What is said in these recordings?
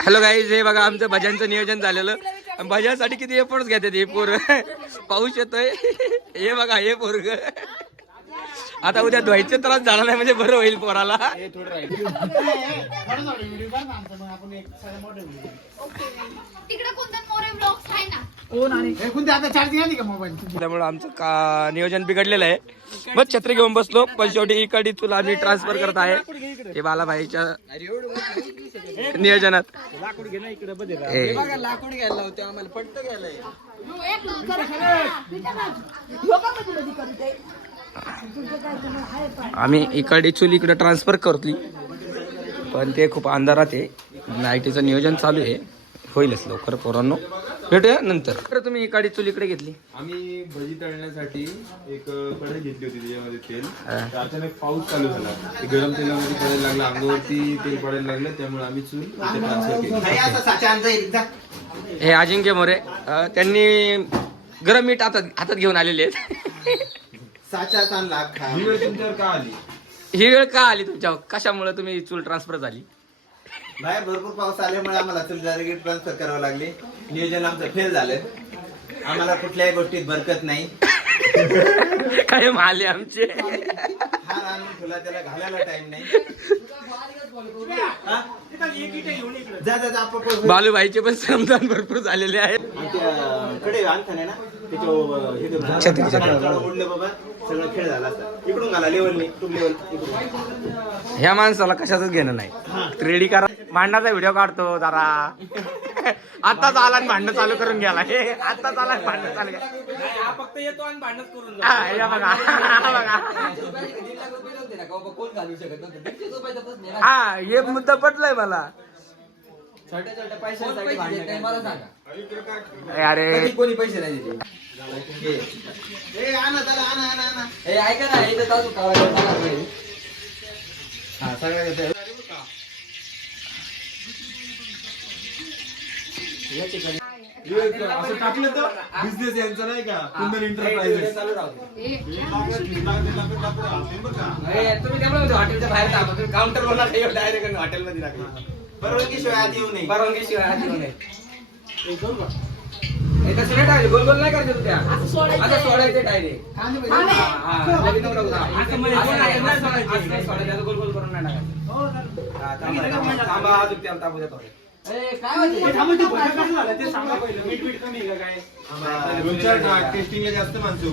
Hello guys हे बघा आमचं भजनचं नियोजन झालेलं. भजनासाठी किती एफर्ट्स घेतात हे पोर. पाऊस येतोय. हे बघा हे पोरग. आता उद्या धुवायचे त्रास झाला नाही म्हणजे बरं होईल पोराला. त्यामुळे आमचं का नियोजन बिघडलेलं आहे. मग छत्री घेऊन बसलो. पण शेवटी इकडे तुला आम्ही ट्रान्सफर करत आहे. हे बालाभाईच्या नियोजनात. हे. लाकूड घ्यायला होते आम्हाला पट्ट घ्यायला आम्ही इकडे चूल इकडे ट्रान्सफर करतली पण ते खूप अंधारात आहे. लाईटीचं नियोजन चालू आहे. होईलच लवकर पोरांनो. भेटूया नंतर. तर तुम्ही इकडे चूल इकडे घेतली. आम्ही भजी तळण्यासाठी एक कढई घेतली होती त्याच्यामध्ये तेल. हा. तर अचानक पाऊस चालू झाला. ते गरम तेलामध्ये पडायला लागलं अंगावरती तेल पडायला लागलं त्यामुळे आम्ही चूल इथे ट्रान्सफर केली. हे अजिंक्य मोरे त्यांनी गरम मीठ हातात हातात घेऊन आलेले आहेत. ही वेळ तुमच्यावर का आली? ही वेळ का आली तुमच्या कशामुळे तुम्ही चूल ट्रान्सफर झाली? बाहेर भरपूर पाऊस आल्यामुळे आम्हाला डायरेक्ट ट्रान्सफर करावं लागले. नियोजन आमचं फेल झालं. आम्हाला कुठल्याही गोष्टीत बरकत नाही. काय माले आमचे. हार आणून त्याला घालायला टाइम नाही. हा? जा जा जा आपापलं बालूभाईचे पण श्रमदान भरपूर झालेले आहेत. आणि त्या कडे आणताना ना. काळं उडलं बाबा. सगळं खेळ झाला असता. इकडून घाला लेवल नाही टू लेवल इकडून. ह्या माणसाला कशाच घेणं नाही. रेडी करा. भांडणाचा व्हिडिओ काढतो जरा. आताच आला आणि भांडण चालू करून गेला हे आताच आला भांडण चालू केलं. फक्त येतो आणि भांडण करून हा, हे बघा हा. हा हे मुद्दा पटलाय मला. छोट्या छोट्या पैशांसाठी भांडण काय मला सांगा. ए, अरे कधी कोणी पैसे नाही दिले ए आणा त्याला आणा आणा आणा. ऐका ना इथं चालू का हा सगळ्या असं टाकलं तर बिझनेस यांचा नाही का? कुंदन एंटरप्राइजेस चालू राहू तुम्ही त्यामुळे हॉटेलच्या बाहेर तुम्ही काउंटर बोलणार डायरेक्ट हॉटेलमध्ये टाकलं परवानगी शिवाय आत येऊ नये. परवानगी शिवाय आत येऊ नये. हे तसं नाही टाकले गोल गोल नाही करायचं तू त्या. आता सोडायचं डायरेक्ट हा नाही, नाही सोडायचं, असं गोल गोल करून नाही टाकायचं. हा, थांबा, अजून त्याला द्या थोडे. टेस्टिंगला जास्त माणसं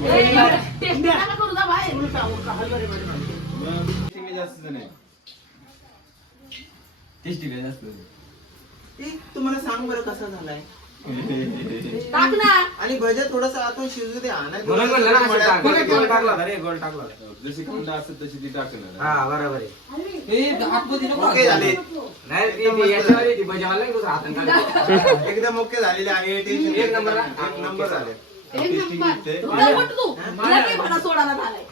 जास्त जण आहे टेस्टी काय जास्त. ए, तुम्हाला सांग बरं कसा झालाय. टाक ना. आणि भजे थोडस आतून शिजू दे आणा म्हणून म्हणलं ना, असं टाक. गोल टाकला? होता रे, गोल टाकला. होता. जशी कांदा असत तशी ती टाकलं. हा, बरोबर आहे. हे आतमध्ये नको ओके झाले. नाही, ती- ती याच्यावर आहे, ती भजीवाला नाही, दुसरा हाताने काढायचं. एकदम ओके झालेले टेन्शन एक नंबर ना? एक नंबर झाले. एक नंबर. तुला पण तू मला काही म्हणा सोडायला झालाय.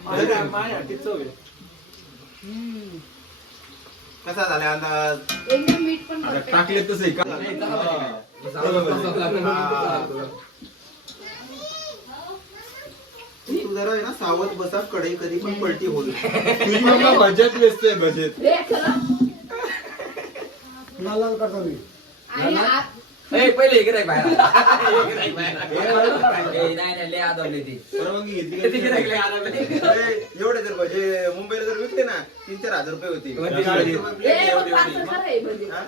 कसा झाला अंदाज? एकदम मीठ पण perfect. टाकले तसं आहे का? तू जरा आहे ना सावध बसा कडे कधी पण पलटी होईल तुझी मम्मा भज्यात व्यस्त आहे भज्यात रे, चला. आणि आ- ए, पहिले हे गिऱ्हाईक बाहेर. हे गिऱ्हाईक बाहेर. ए, नाही नाही लय आदवले ती परवानगी घेतली ते का? गिऱ्हाईक लय आदवले. अरे, एवढे जर भजे मुंबईला जर विकले ना तीन चार हजार रुपये होती होती, होती. ए, म्हणजे. हा?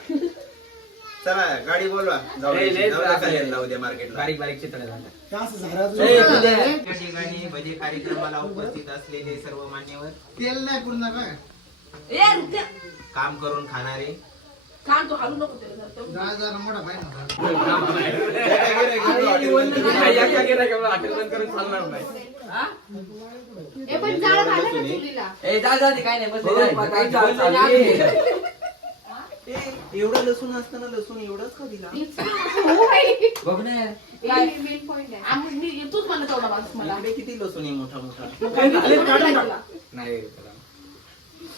चला गाडी बोलवा जाऊ लय- लय जाऊ त्रास नका आहे. यायला उद्या मार्केटला बारीक बारीक चित्र झालं त्या ठिकाणी भजे कार्यक्रमाला उपस्थित असलेले सर्व मान्यवर तेल नाही पूर्ण का ए, रुद्या. काम करून खाणारे कान तू हलू नको त्याला जरा. हा? पण जाळ घाला ना चुलीला. ए, जा जा ते काय नाही बस काही चाल चाल ए. ए, एवढं लसूण असताना लसूण एवढंच का दिला. बघ ना काय? आम्ही- मी- तूच म्हणत मला. किती लसूण आहे मोठा मोठा मग काय झालं तुला? नाही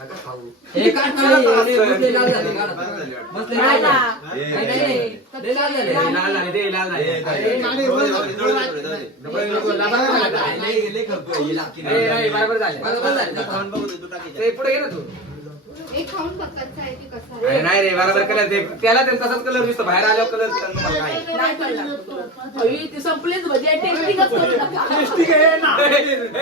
नका खाऊ. बसले लाल झाले. बसले नाही लाल ना. झाले. नाही, नाही, नाही. लय लाल झाले. लाल झाले ते लाल झाले. ए, काय? डोळे- डोळे- डोळे- डोळे- डोळे. डबल नको, लाल झाले. ए, नाही, बरोबर झाले. बरोबर झाले. खाऊन बघू दे, तू टाकी ते पुढे घे ना तू. एक खाऊन बघायचं आहे की कसं आहे. अरे नाही रे बरोबर कलर ते त्याला ते तसाच कलर दिसतो. बाहेर आल्यावर कलर तुम्हाला काय? नाही कळलं. अई, ते संपलेच म्हणजे टेस्टिंगच करू नका ए,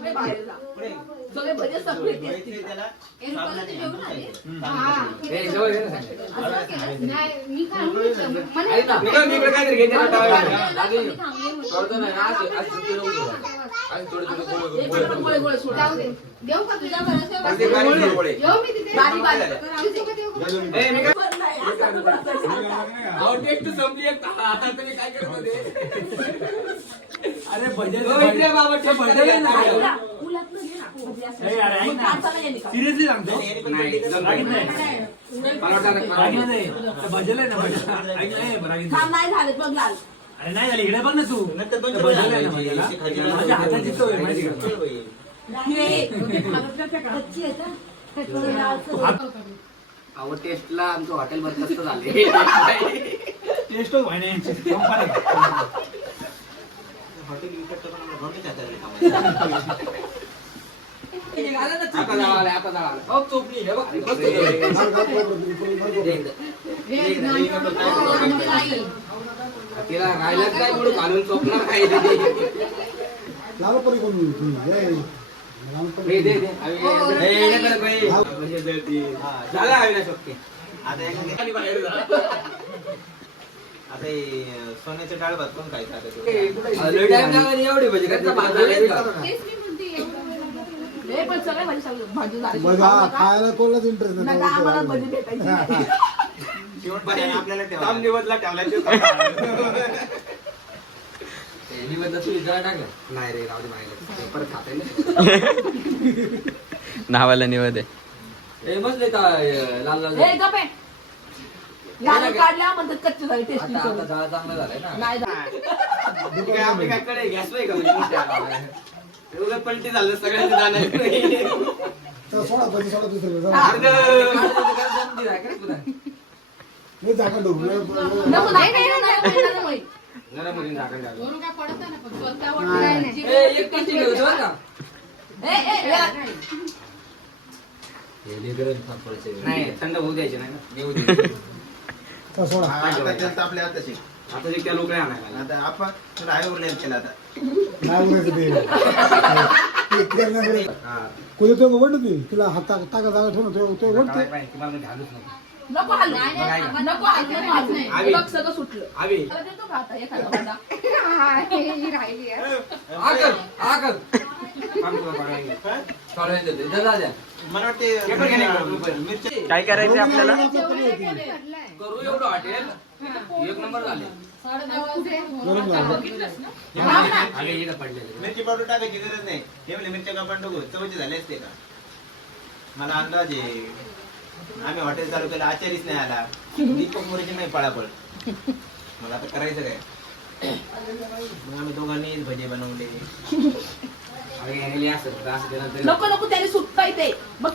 सगळे बाहेर जा. सगळे. सगळे भजे त्याला हे रुपाला ते जेवण आले? हा. ए, जवळ घे ना. असं केलं? नाही, मी खाऊन घेतलं. मला ऐक ना. निघा, मी इकडे काहीतरी घेते ना टाळायला. मी होते. थोडं नाही, असं- असं सुट्टी नको ठेवू. असं थोडं थोडं गोळ- गोळ- मिनिट गोळे गोळे सोडा जाऊ दे. देऊ का तुझ्या भरोश्यावर? ते बारीक गोळे. येऊ मी तिथे? बारीक बारीक. तुझ्यासोबत येऊ का? ए, मी काय- पण नाही, असं कुठं असायचं? अहो, टेस्ट संपली एक. आता तुम्ही काय करत होते? अरे हो. सिरियसली सांगतो. आहे ना लाल. अरे नाही झाली इकडे बघ ना तू. हातात माहिती. अहो टेस्टला आमचं हॉटेल बंद झाले टेस्ट व्हाय नाही यांची. कंपनी आहे. हॉटेल विकत पण आम्हाला. आता जावं आलं, आता जावं आलं. चोपडी, बघ. तिला राहिलंच नाही म्हणून घालून चोपणार काय दे दे दे हो, ए, नाही करत. म्हणजे जळती. झालं अविनाश ओके. आता एका खाली बाहेर जा. आता हे सोन्याचं डाळ भात पण खायचं आता तू. ए, कुठे अहो, लय time लागला एवढी भजी त्यांचा करता. भात झाला का? तेच मी म्हणते, एवढं वेळ हे पण सगळे भाजी सगळे भाजी झाली. बघा खायला कोणालाच इंटरेस्ट नका आम्हाला भजी भेटायची नाही. शेवटपर्यंत आपल्याला. निवडला ठेवला ते तू. नाही रे राहू दे बाहेर. ते परत खाते ना नावाला निवड आहे हे बसले का लाल लाल हे गप्पे लाल काढल्या म्हणतात कच्ची झाली टेस्टिंग आता आता करून. जाळं चांगलं झालंय ना नाही झाली. काय आपली काय कडे गॅस नाही का म्हणजे मोठ्या गावाला? एवढं पलटी झालं सगळ्यांचं सोडा सोडा दुसरं अर्ध का रे तुला? नको नाही, नाही होईल. जरा मध्ये झाकण टाकलं. वरून काय पडत नाही ना, पण स्वतःवर नाही. ए, एक टेस्टी घेऊ बरं का? ए, ए, याला- नाही थंड होऊ द्यायचे नाही ना दे तर सोडा. आपल्या हाताशी. आता जे त्या लोक आणायला आता आपण उरलेलं केलं आता. नाही उरायचं ते ते. हा. कोणी तो ओढ ती तुला हात टाका जागा ठेवून तो तो काय ओढते पाहिजे, तुम्हाला मी घालूच नको. नको. हे बघ सगळं सुटलं. आवी. मला देतो का आता एखादा भांडा? हा, ही राहिली आहे. मला वाटते. मिरच्या काय करायचं आपल्याला. करू एवढं हॉटेल? एक नंबर झाले. मिरची पावडर टाकायची गरज नाही. हे म्हणले मिरच्या कापण टाकू चवचे झाले असते का? मला अंदाज आहे. आम्ही हॉटेल चालू केलं आचारीच नाही आला. दीपक मोरेची नाही पळापळ. मला आता करायचं काय? मग आम्ही दोघांनी भजे बनवले. असं नको नको त्याने सुटता येते बघ